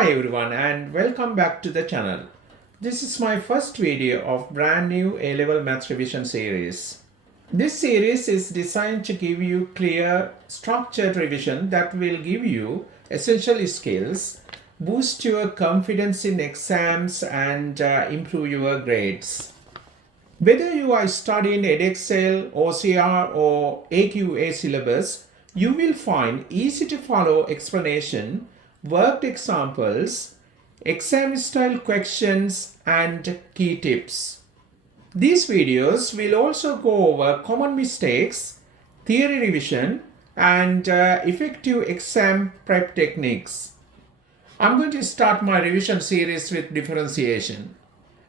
Hi everyone and welcome back to the channel. This is my first video of brand new A-Level Maths Revision series. This series is designed to give you clear, structured revision that will give you essential skills, boost your confidence in exams and improve your grades. Whether you are studying Edexcel, OCR or AQA syllabus, you will find easy to follow explanation, worked examples, exam style questions and key tips. These videos will also go over common mistakes, theory revision and effective exam prep techniques. I'm going to start my revision series with differentiation.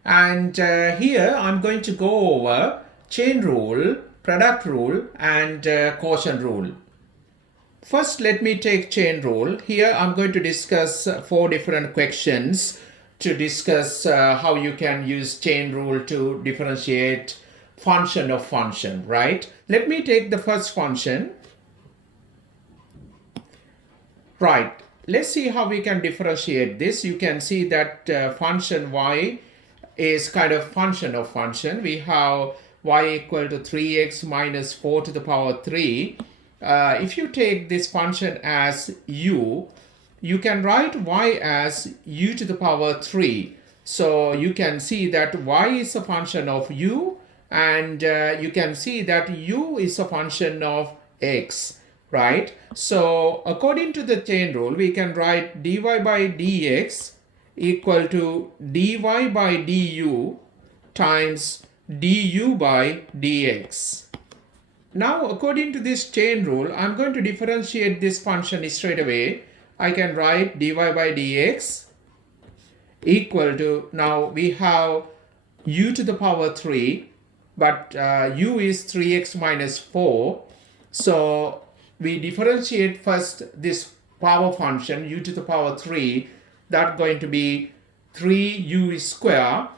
And here I'm going to go over chain rule, product rule and quotient rule. First, let me take chain rule. Here I'm going to discuss 4 different questions to discuss how you can use chain rule to differentiate function of function, right? Let me take the first function. Right, let's see how we can differentiate this. You can see that function y is kind of function of function. We have y equal to 3x minus 4 to the power 3. If you take this function as u, you can write y as u to the power 3. So you can see that y is a function of u and you can see that u is a function of x, right? So according to the chain rule, we can write dy by dx equal to dy by du times du by dx. Now, according to this chain rule, I'm going to differentiate this function straight away. I can write dy by dx equal to, now we have u to the power 3, but u is 3x minus 4. So we differentiate first this power function u to the power 3. That's going to be 3u square,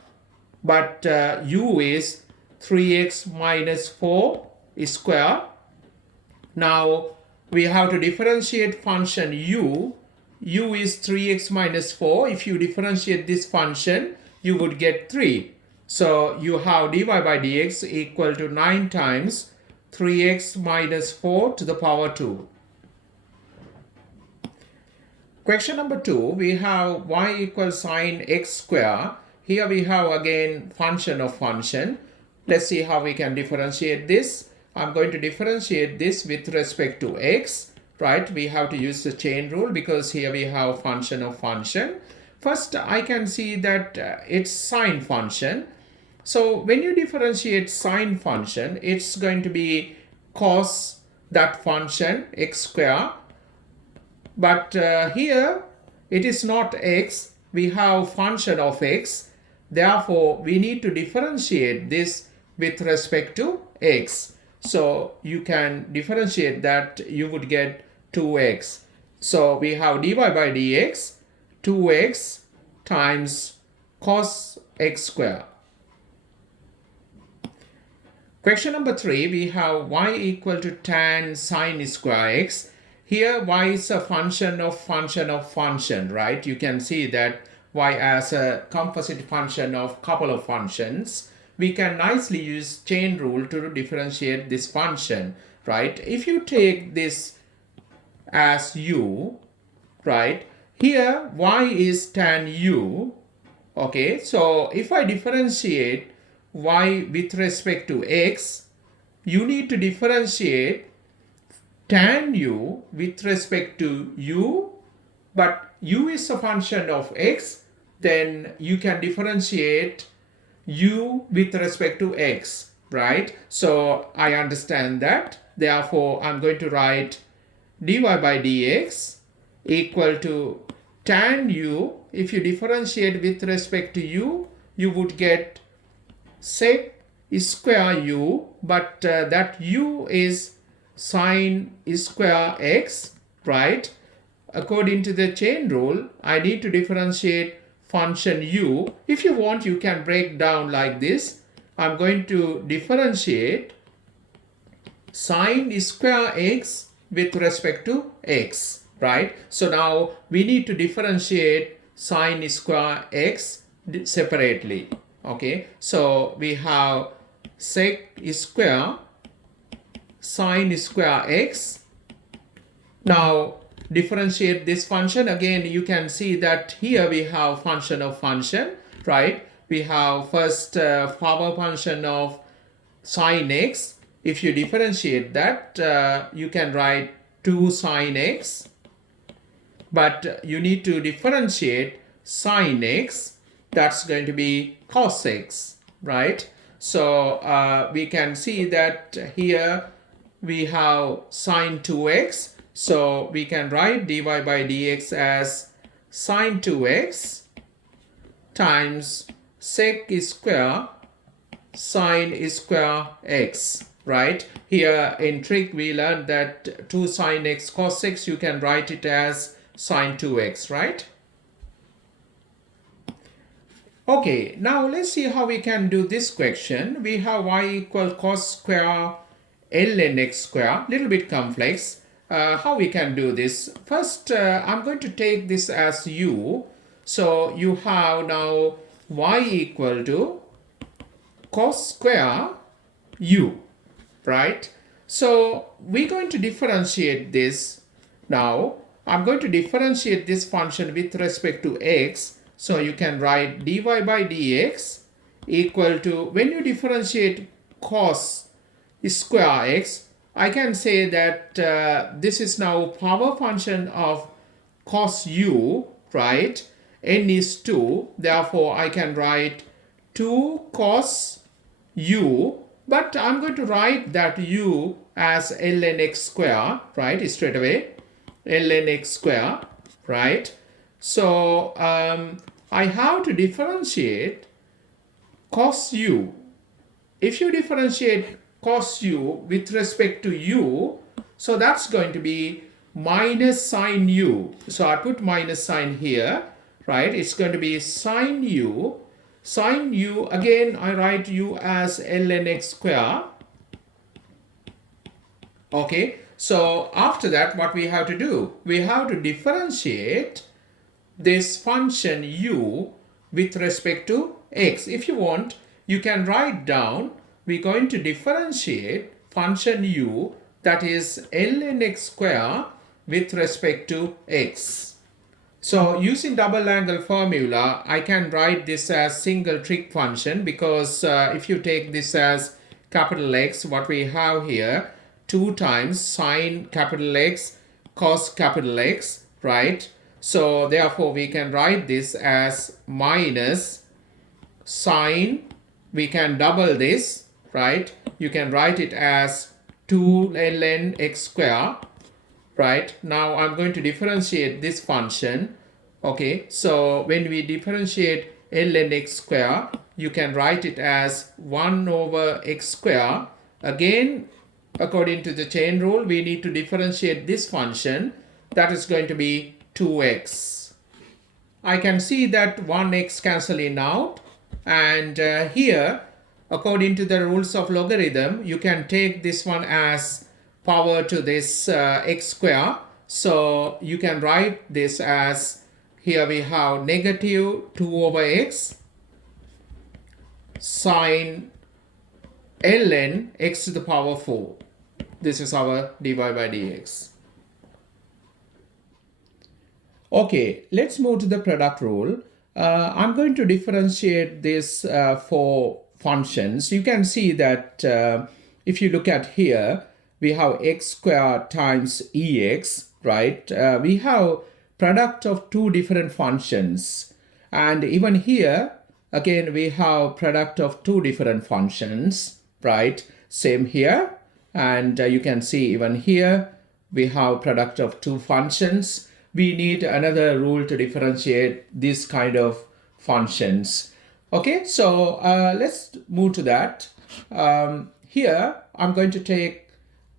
but u is 3x minus 4 square. Now we have to differentiate function u. U is 3x minus 4. If you differentiate this function, you would get 3. So you have dy by dx equal to 9 times 3x minus 4 to the power 2. Question number 2, we have y equals sine x square. Here we have again function of function. Let's see how we can differentiate this. I'm going to differentiate this with respect to x, right? We have to use the chain rule because here we have function of function. First, I can see that it's sine function. So when you differentiate sine function, it's going to be cos that function x square. But here it is not x, we have function of x. Therefore, we need to differentiate this with respect to x. So you can differentiate that, you would get 2x. So we have dy by dx, 2x times cos x square. Question number 3, we have y equal to tan sine square x. Here y is a function of function, right? You can see that y as a composite function of couple of functions. We can nicely use chain rule to differentiate this function, right? If you take this as u, right? Here y is tan u, okay? So if I differentiate y with respect to x, you need to differentiate tan u with respect to u, but u is a function of x, then you can differentiate u with respect to x, right? So I understand that. Therefore, I'm going to write dy by dx equal to tan u. If you differentiate with respect to u, you would get sec square u, but that u is sine square x, right? According to the chain rule, I need to differentiate function u. If you want, you can break down like this. I'm going to differentiate sine square x with respect to x, right? So now we need to differentiate sine square x separately. Okay, so we have sec square sine square x. Now differentiate this function. Again, you can see that here we have function of function, right? We have first power function of sine x. If you differentiate that, you can write 2 sine x, but you need to differentiate sine x. That's going to be cos x, right? So we can see that here we have sine 2x. So we can write dy by dx as sine 2x times sec square sine square x, right? Here in trig we learned that 2 sine x cos x, you can write it as sine 2x, right? Okay, now let's see how we can do this question. We have y equal cos square ln x square, little bit complex. How we can do this? First, I'm going to take this as u. So you have now y equal to cos square u, right? So we're going to differentiate this now. I'm going to differentiate this function with respect to x. So you can write dy by dx equal to, when you differentiate cos square x, I can say that this is now power function of cos u, right? N is 2, therefore I can write 2 cos u, but I'm going to write that u as ln x square, right? Straight away, ln x square, right? So I have to differentiate cos u. If you differentiate cos u with respect to u, so that's going to be minus sine u. So I put minus sign here, right? It's going to be sine u. Sine u, again I write u as ln x square. Okay, so after that what we have to do? We have to differentiate this function u with respect to x. If you want, you can write down, we're going to differentiate function u, that is ln x square, with respect to x. So using double angle formula, I can write this as single trig function, because if you take this as capital X, what we have here, 2 times sine capital X cos capital X, right? So therefore we can write this as minus sine, we can double this, right? You can write it as 2 ln x square, right? Now I'm going to differentiate this function. Okay, so when we differentiate ln x square, you can write it as 1 over x square. Again, according to the chain rule, we need to differentiate this function. That is going to be 2x. I can see that 1x cancelling out, and here, according to the rules of logarithm, you can take this one as power to this x square. So you can write this as, here we have negative 2 over x sine ln x to the power 4. This is our dy by dx. Okay, let's move to the product rule. I'm going to differentiate this for functions. You can see that if you look at here, we have x squared times ex, right? We have product of 2 different functions. And even here, again, we have product of 2 different functions, right? Same here. And you can see even here, we have product of 2 functions. We need another rule to differentiate this kind of functions. Okay, so let's move to that. Here, I'm going to take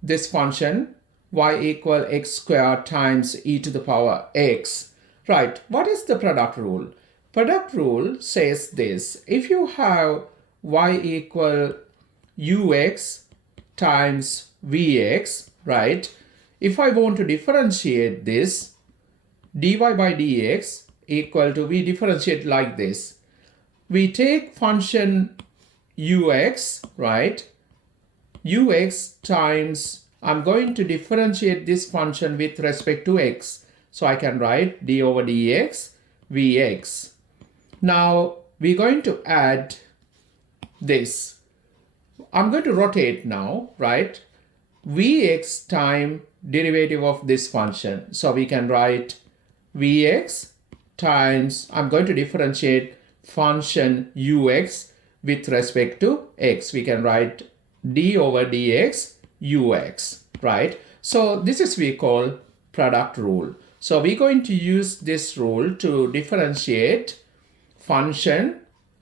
this function, y equal x squared times e to the power x. Right, what is the product rule? Product rule says this: if you have y equal ux times vx, right? If I want to differentiate this, dy by dx equal to, we differentiate like this. We take function ux, right? Ux times, I'm going to differentiate this function with respect to x. So I can write d over dx vx. Now we're going to add this. I'm going to rotate now, right? Vx time derivative of this function. So we can write Vx times, I'm going to differentiate function ux with respect to x. We can write d over dx ux, right? So this is we call product rule. So we're going to use this rule to differentiate function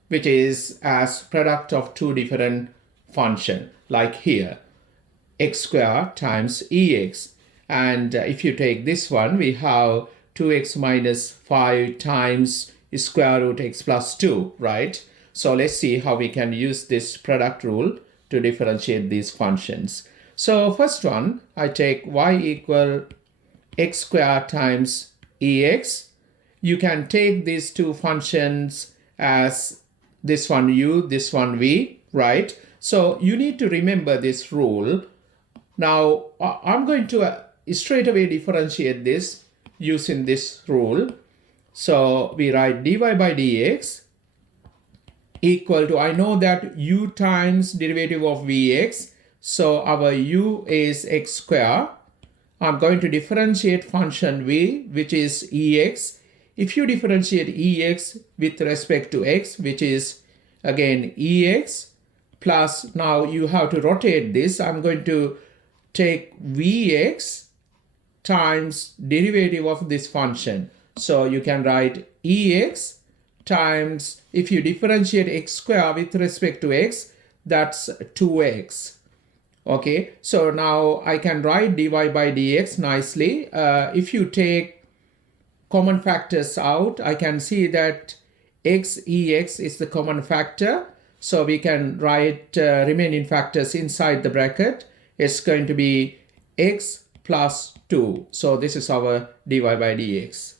which is as product of two different function, like here x squared times ex. And if you take this one, we have 2x minus 5 times square root x plus 2, right? So let's see how we can use this product rule to differentiate these functions. So first one, I take y equal x squared times ex. You can take these two functions as this one u, this one v, right? So you need to remember this rule. Now I'm going to straight away differentiate this using this rule. So we write dy by dx equal to, I know that u times derivative of vx. So our u is x squared. I'm going to differentiate function v, which is ex. If you differentiate ex with respect to x, which is again ex, plus now you have to rotate this. I'm going to take vx times derivative of this function. So you can write ex times, if you differentiate x squared with respect to x, that's 2x. Okay, so now I can write dy by dx nicely. If you take common factors out, I can see that x ex is the common factor. So we can write remaining factors inside the bracket. It's going to be x plus 2. So this is our dy by dx.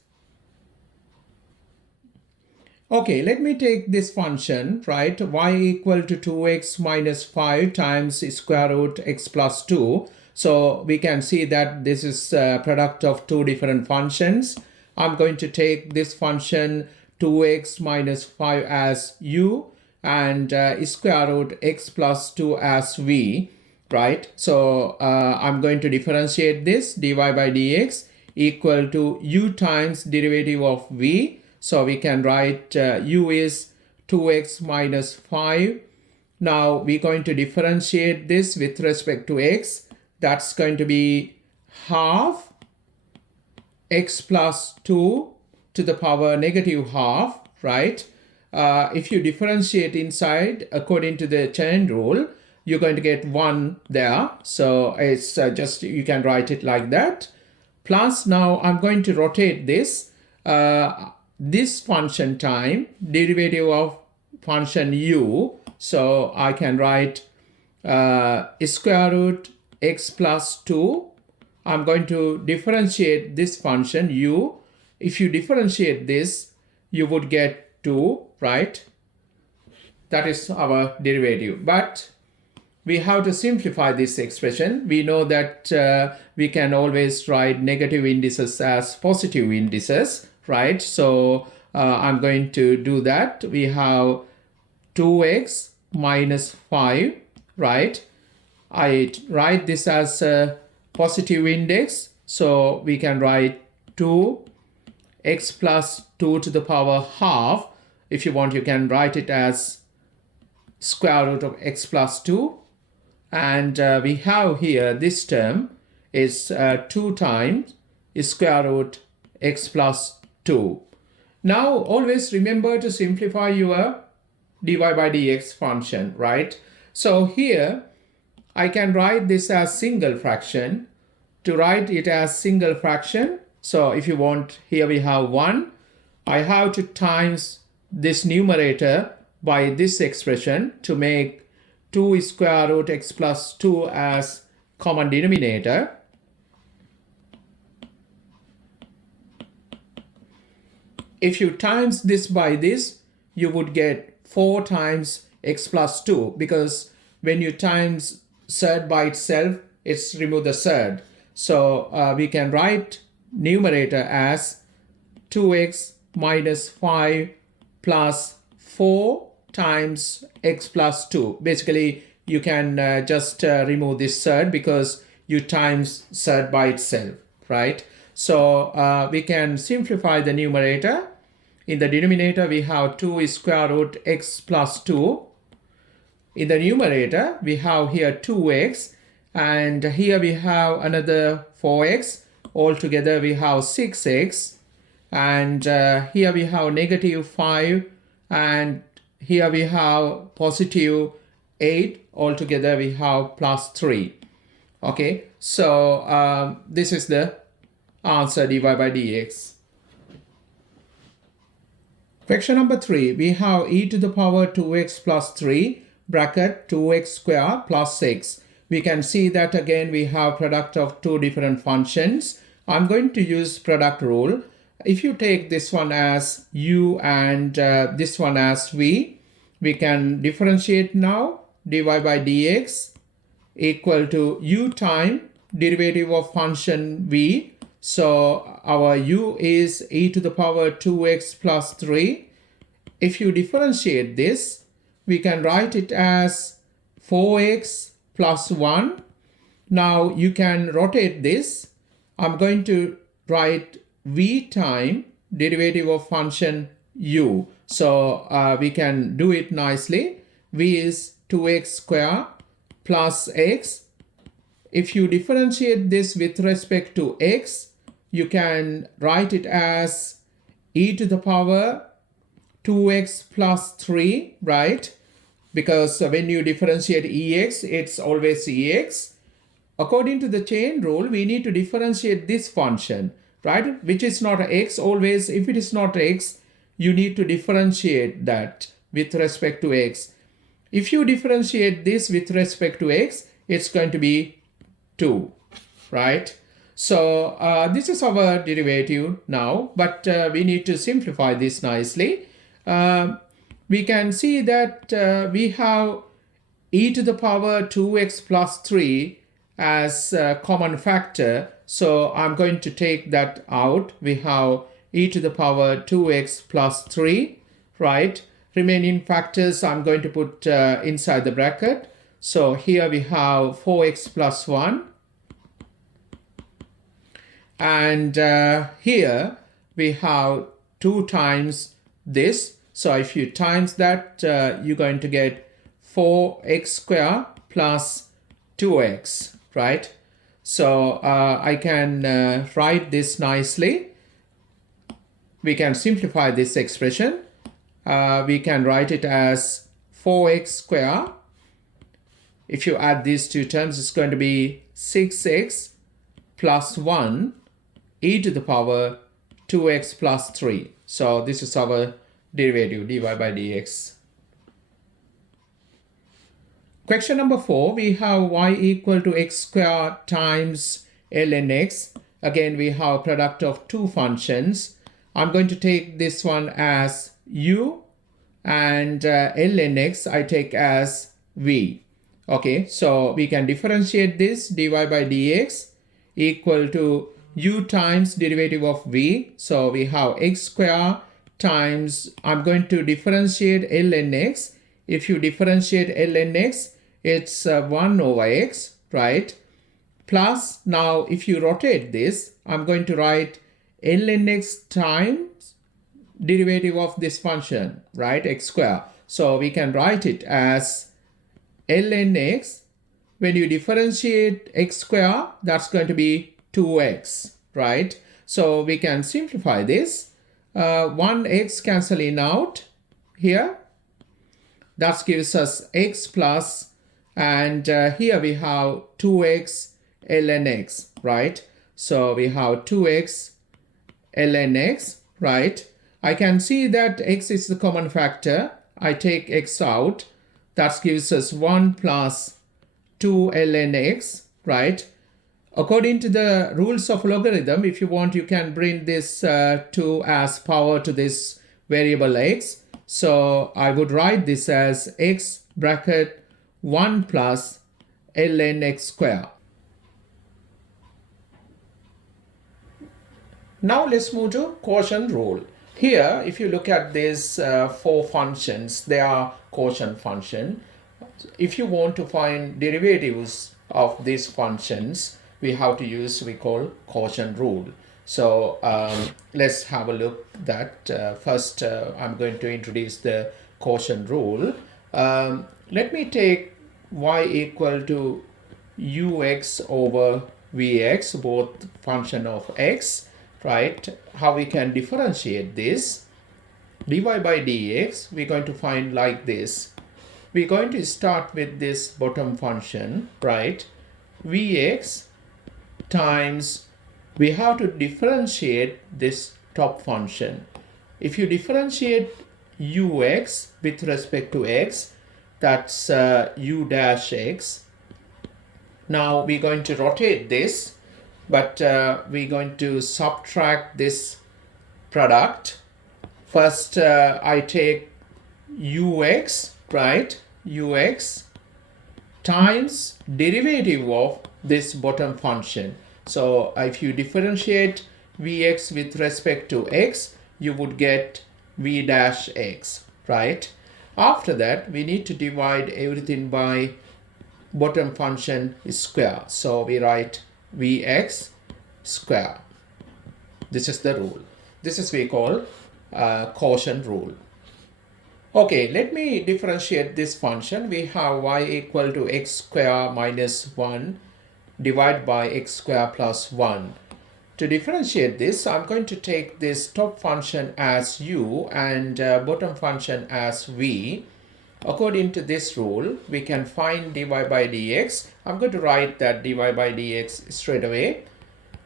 Okay, let me take this function, right? Y equal to 2x minus 5 times square root x plus 2. So we can see that this is a product of two different functions. I'm going to take this function 2x minus 5 as u and square root x plus 2 as v, right? So I'm going to differentiate this dy by dx equal to u times derivative of v. So we can write u is 2x minus 5. Now we're going to differentiate this with respect to x. That's going to be half x plus 2 to the power negative half, right? If you differentiate inside according to the chain rule, you're going to get 1 there. So it's just, you can write it like that. Plus now I'm going to rotate this. This function time derivative of function u. So I can write square root x plus 2. I'm going to differentiate this function u. If you differentiate this, you would get 2, right? That is our derivative. But we have to simplify this expression. We know that we can always write negative indices as positive indices, right? So I'm going to do that. We have 2x minus 5, right? I write this as a positive index. So we can write 2x plus 2 to the power half. If you want, you can write it as square root of x plus 2. And we have here this term is 2 times square root x plus 2. Now always remember to simplify your dy by dx function, right? So here I can write this as single fraction. To write it as single fraction, so if you want, here we have 1. I have to times this numerator by this expression to make 2 square root x plus 2 as common denominator. if you times this by this, you would get 4 times x plus 2, because when you times surd by itself, it's remove the surd. So we can write numerator as 2x minus 5 plus 4 times x plus 2. Basically, you can just remove this surd because you times surd by itself, right? So we can simplify the numerator. In the denominator, we have 2 is square root x plus 2. In the numerator, we have here 2x, and here we have another 4x. Altogether, we have 6x, and here we have negative 5, and here we have positive 8. Altogether, we have plus 3. Okay, so this is the answer dy by dx. Question number 3, we have e to the power 2x plus 3 bracket 2x square plus 6. We can see that again we have product of two different functions. I'm going to use product rule. If you take this one as u and this one as v, we can differentiate now. Dy by dx equal to u time derivative of function v. So our u is e to the power 2x plus 3. If you differentiate this, we can write it as 4x plus 1. Now you can rotate this. I'm going to write v time derivative of function u. So we can do it nicely. V is 2x square plus x. If you differentiate this with respect to x, you can write it as e to the power 2x plus 3, right? Because when you differentiate ex, it's always ex. According to the chain rule, we need to differentiate this function, right? Which is not x. Always, if it is not x, you need to differentiate that with respect to x. If you differentiate this with respect to x, it's going to be 2, right? So this is our derivative now, but we need to simplify this nicely. We can see that we have e to the power 2x plus 3 as a common factor. So I'm going to take that out. We have e to the power 2x plus 3, right? Remaining factors I'm going to put inside the bracket. So here we have 4x plus 1. And here we have 2 times this. So if you times that, you're going to get 4x square plus 2x, right? So I can write this nicely. We can simplify this expression. We can write it as 4x square. If you add these two terms, it's going to be 6x plus 1 e to the power 2x plus 3. So this is our derivative dy by dx. Question number 4, we have y equal to x squared times ln x. Again, we have product of two functions. I'm going to take this one as u, and ln x I take as v. Okay, so we can differentiate this dy by dx equal to u times derivative of v. So we have x squared times, I'm going to differentiate ln x. If you differentiate ln x, it's 1 over x, right? Plus, now if you rotate this, I'm going to write ln x times derivative of this function, right? X squared. So we can write it as ln x. When you differentiate x squared, that's going to be 2x, right? So we can simplify this. 1x cancelling out here. That gives us x plus, and here we have 2x ln x, right? So we have 2x ln x, right? I can see that x is the common factor. I take x out. That gives us 1 plus 2 ln x, right? According to the rules of logarithm, if you want, you can bring this 2 as power to this variable x. So I would write this as x bracket 1 plus ln x square. Now let's move to quotient rule. Here, if you look at these 4 functions, they are quotient function. If you want to find derivatives of these functions, we have to use we call quotient rule. So let's have a look at that. First, I'm going to introduce the quotient rule. Let me take y equal to ux over vx, both function of x, right? How we can differentiate this? dy by dx, we're going to find like this. We're going to start with this bottom function, right? Vx times, we have to differentiate this top function. If you differentiate ux with respect to x, that's u dash x. Now we're going to rotate this, but we're going to subtract this product. First, I take ux, right? Ux times derivative of this bottom function. So if you differentiate vx with respect to x, you would get v dash x, right? After that, we need to divide everything by bottom function is square. So we write vx square. This is the rule. This is we call quotient rule. Okay, let me differentiate this function. We have y equal to x square minus 1 divided by x square plus 1. To differentiate this, I'm going to take this top function as u and bottom function as v. According to this rule, we can find dy by dx. I'm going to write that dy by dx straight away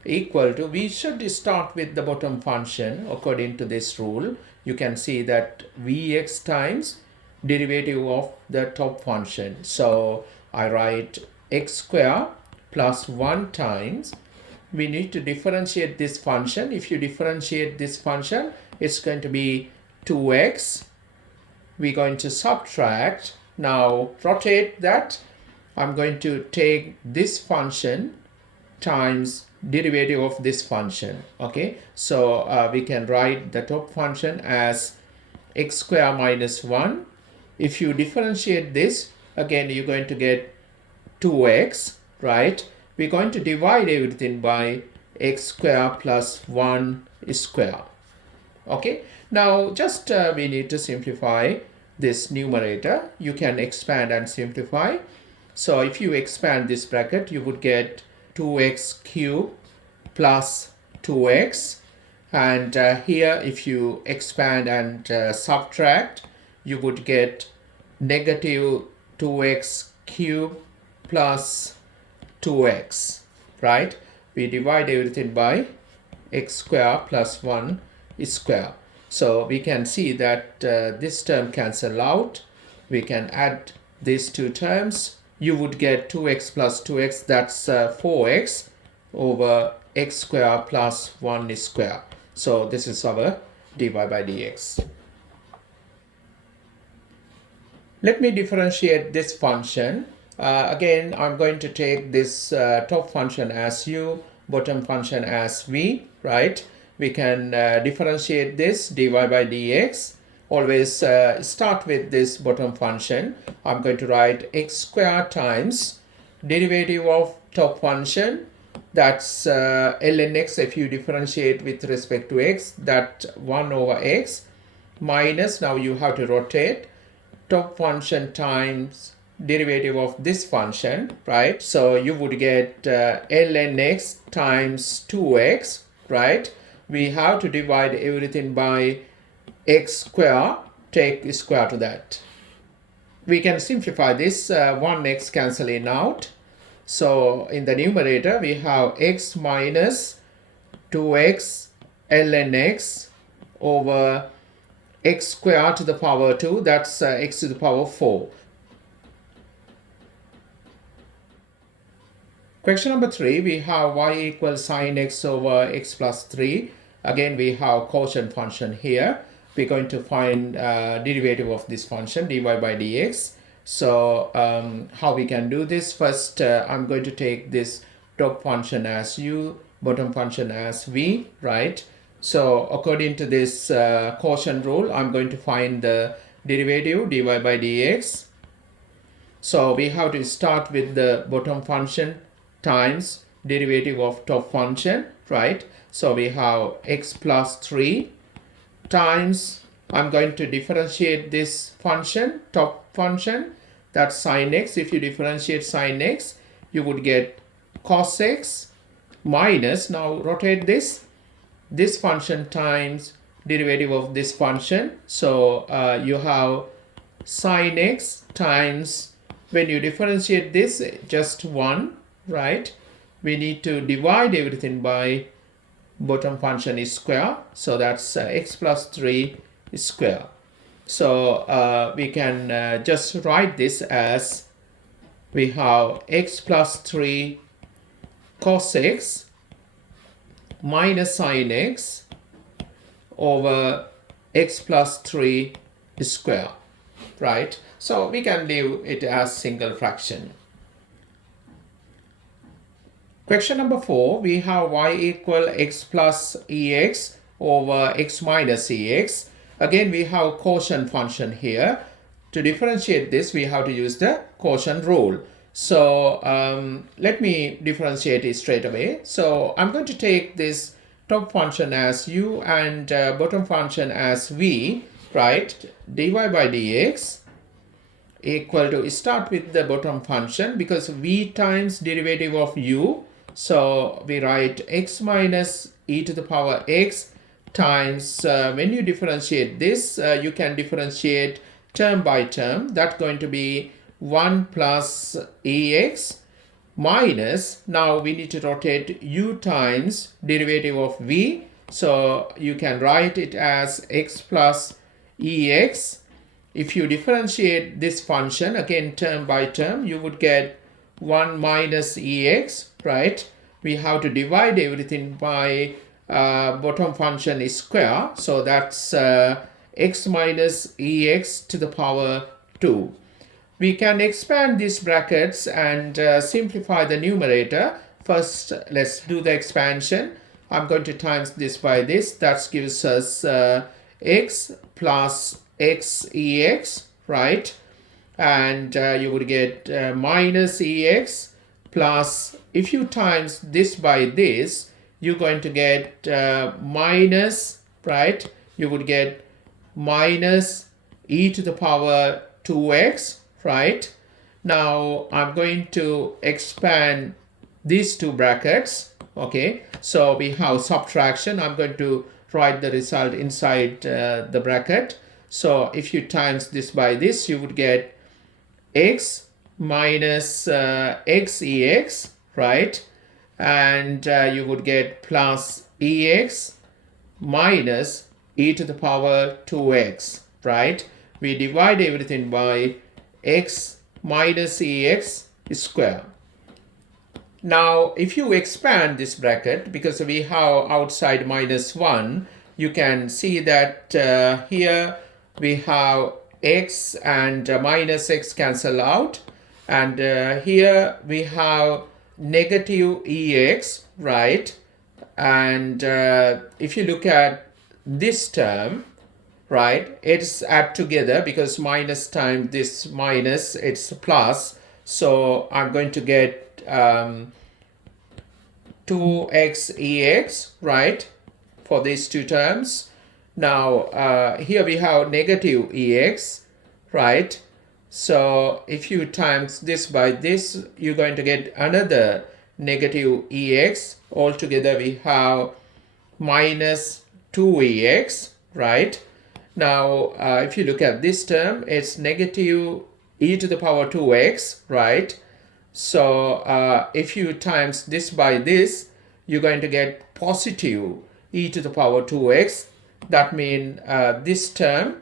equal to, we should start with the bottom function. According to this rule, you can see that vx times derivative of the top function. So I write x square plus 1 times, we need to differentiate this function. If you differentiate this function, it's going to be 2x. We're going to subtract. Now rotate that. I'm going to take this function times derivative of this function. Okay, so we can write the top function as x square minus 1. If you differentiate this, again you're going to get 2x, right? We're going to divide everything by x square plus 1 square. Okay, now just we need to simplify this numerator. You can expand and simplify. So if you expand this bracket, you would get 2x cubed plus 2x, and here if you expand and subtract, you would get negative 2x cubed plus 2x, right? We divide everything by x square plus 1 square. So we can see that this term cancel out. We can add these two terms. You would get 2x plus 2x, that's 4x over x square plus 1 square. So this is our dy by dx. Let me differentiate this function. Again, I'm going to take this top function as u, bottom function as v, right? We can differentiate this dy by dx. Always start with this bottom function. I'm going to write x square times derivative of top function, that's ln x. If you differentiate with respect to x, that 1 over x, minus, now you have to rotate, top function times derivative of this function, right? So you would get ln x times 2x, right? We have to divide everything by x square, take square to that. We can simplify this, 1x cancelling out. So in the numerator, we have x minus 2x ln x over x square to the power 2, that's x to the power 4. Question number 3, we have y equals sine x over x plus 3. Again, we have quotient function here. We're going to find derivative of this function, dy by dx. So how we can do this? First, I'm going to take this top function as u, bottom function as v, right? So according to this quotient rule, I'm going to find the derivative dy by dx. So we have to start with the bottom function times derivative of top function, right? So we have x plus 3 times, I'm going to differentiate this function, top function, that's sine x. If you differentiate sine x, you would get cos x minus, now rotate this function times derivative of this function. So you have sine x times, when you differentiate this, just 1, right? We need to divide everything by bottom function is square. So that's x plus 3 is square. So we can just write this as, we have x plus 3 cos x minus sine x over x plus 3 is square, right? So we can leave it as single fraction. Question number 4, we have y equal x plus ex over x minus ex. Again, we have quotient function here. To differentiate this, we have to use the quotient rule. So let me differentiate it straight away. So I'm going to take this top function as u and bottom function as v, right? dy by dx equal to, start with the bottom function because v times derivative of u. So we write x minus e to the power x times, when you differentiate this, you can differentiate term by term. That's going to be 1 plus ex minus, now we need to rotate u times derivative of v. So you can write it as x plus ex. If you differentiate this function, again term by term, you would get 1 minus ex, right? We have to divide everything by bottom function is square. So that's x minus ex to the power 2. We can expand these brackets and simplify the numerator. First, let's do the expansion. I'm going to times this by this. That gives us x plus x ex, right? And you would get minus ex plus, if you times this by this, you're going to get minus, right? You would get minus e to the power 2x, right? Now I'm going to expand these two brackets, okay? So we have subtraction. I'm going to write the result inside the bracket. So if you times this by this, you would get x minus x ex, right? And you would get plus ex minus e to the power 2x, right? We divide everything by x minus ex square. Now, if you expand this bracket, because we have outside minus 1, you can see that here we have x and minus x cancel out. And here we have negative ex, right? And if you look at this term, right, it's add together because minus times this minus, it's plus. So I'm going to get 2x ex, right, for these two terms. Now here we have negative ex, right? So if you times this by this, you're going to get another negative ex. Altogether we have minus 2ex, right? Now if you look at this term, it's negative e to the power 2x, right? So if you times this by this, you're going to get positive e to the power 2x. That means this term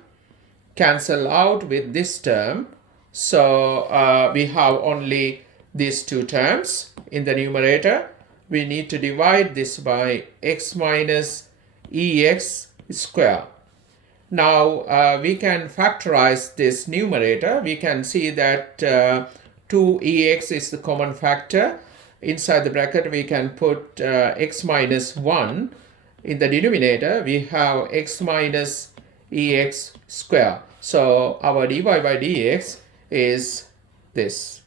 cancel out with this term. So we have only these two terms in the numerator, we need to divide this by x minus ex square. Now we can factorize this numerator. We can see that 2ex is the common factor. Inside the bracket we can put x minus 1. In the denominator we have x minus ex square. So our dy by dx is this.